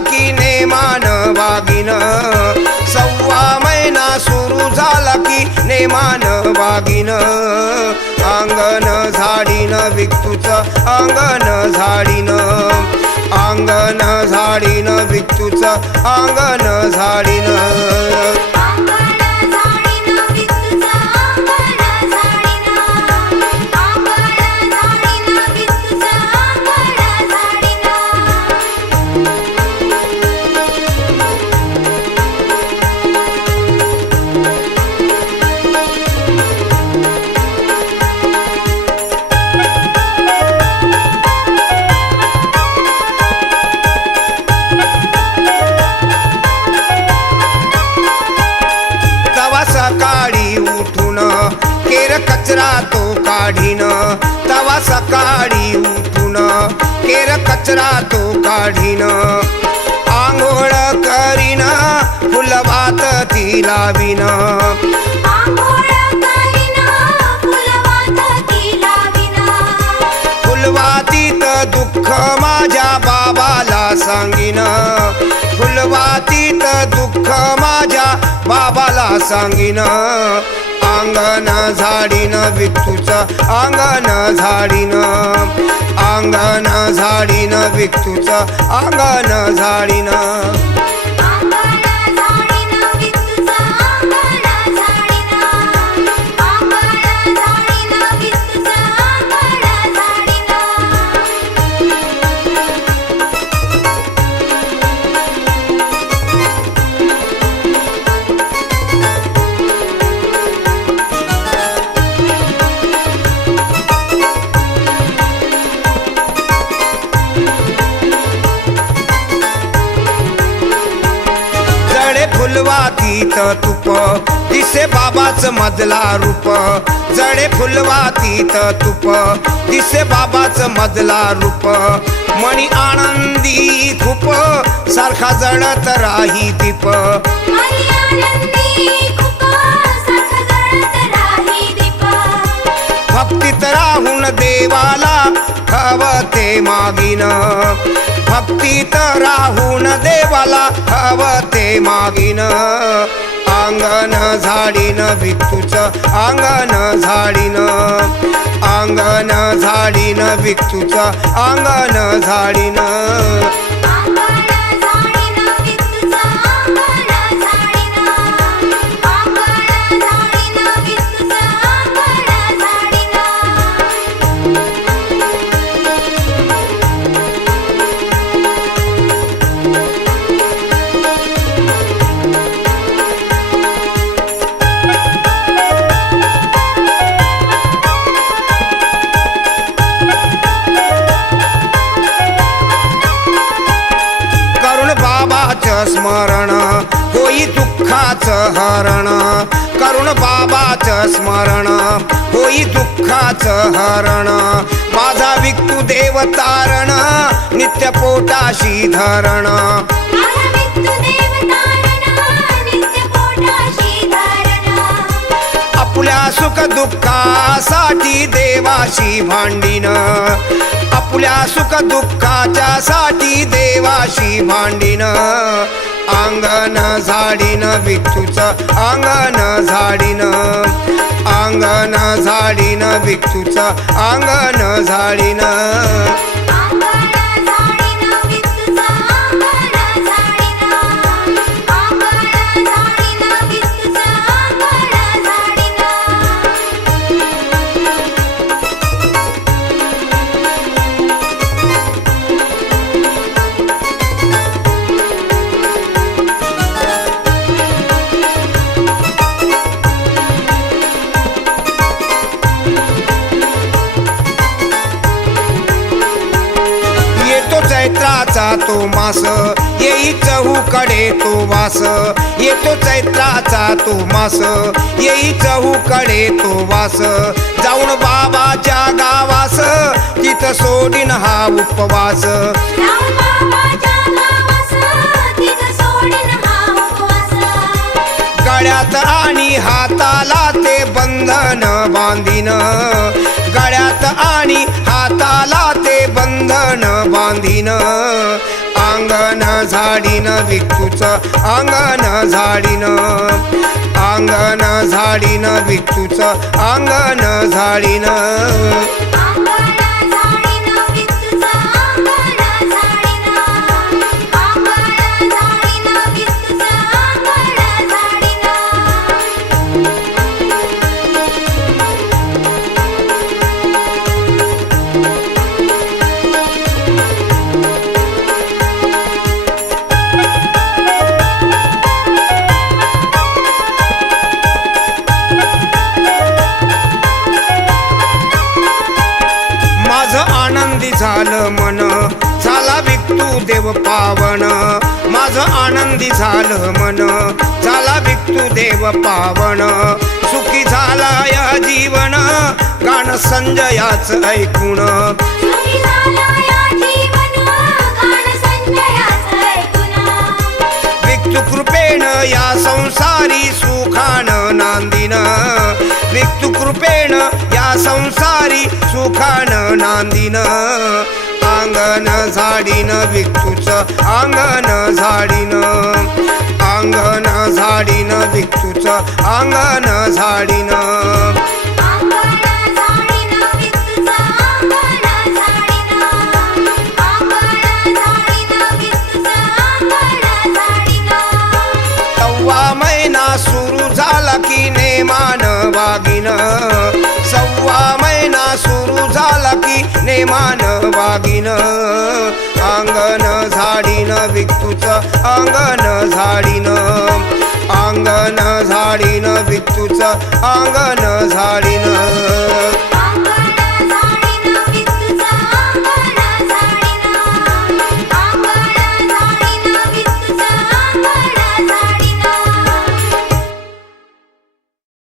की नेमान वागिन, 6 महिना सुरू झाला की नेमान वागिन. अंगण झाडीन विकतूचं अंगण झाडीन, अंगण झाडीन विकतूचं अंगण झाडीन. सकाळी उठून केर कचरा तो काढीन, तवा सकाळी उठून केर कचरा तो काढीन. आंघोळ करीन फुलवात ती लावीन, फुलवातीत दुःख माझ्या बाबाला सांगीन, फुलवातीत दुःख माझ्या बाबाला सांगीन. अंगण झाडीन विकतूचं अंगण झाडीन, अंगण झाडीन विकतूचं अंगण झाडीन. फुलवातीत तुप दिसे बाबाच मधला रूप, जडे फुलवातीत तुप दिसे बाबाच मधला रूप. मणी आनंदी खूप सारखा जळत राही दीप, भक्तीत राहून देवाला हवते मागीन, भक्तीत राहून देवाला हवते मागीन. अंगण झाडीन विकतूचं अंगण झाडीन, अंगण झाडीन विकतूचं अंगण झाडीन. स्मरण होई दुःखाचं हरण, करुण बाबाचं स्मरण होई दुःखाचं हरण. माझा विकतू देव तारण नित्य पोटाशी धरण, आपल्या सुख दुःखासाठी देवाशी भांडीन, आपल्या सुख दुःखाच्या साठी देवाशी भांडीन. अंगण झाडीन विकतूचं अंगण झाडीन, अंगण झाडीन विकतूचं अंगण झाडीन. चैत्राचा तो मास येई चहूकडे तो वास, येतो चैत्राचा तो मास येई चहूकडे तो वास. जाऊन बाबाच्या गावास तिथं सोडीन हा उपवास, गळ्यात आणि हाताला ते बंधन बांधीन, गळ्यात आणि हाताला ते बंधन बांधीन. अंगण झाड झाडीन विकूच अंगण झाडीन अंगण झाडीन विकूच अंगण झाडीन आनंदी झालं मन झाला विकतू देव पावन माझं आनंदी झालं मन झाला विकतू देव पावन सुखी झाला या जीवन गाणं संजयाच ऐकून विकतू कृपेण या संसारी सुखान नांदिन विकतू कृपेण या संसारी सुखान नांदिन अंगण झाडीन विकतूच अंगण झाडीन अंगण झाडीन विकतूच अंगण झाडीन महिना सुरू झाला की नेमान वागिन सव्वा महिना सुरू झाला की नेमान वागिन अंगण झाडीन विकतूच अंगण झाडीन अंगण झाडीन विकतूच अंगण झाडीन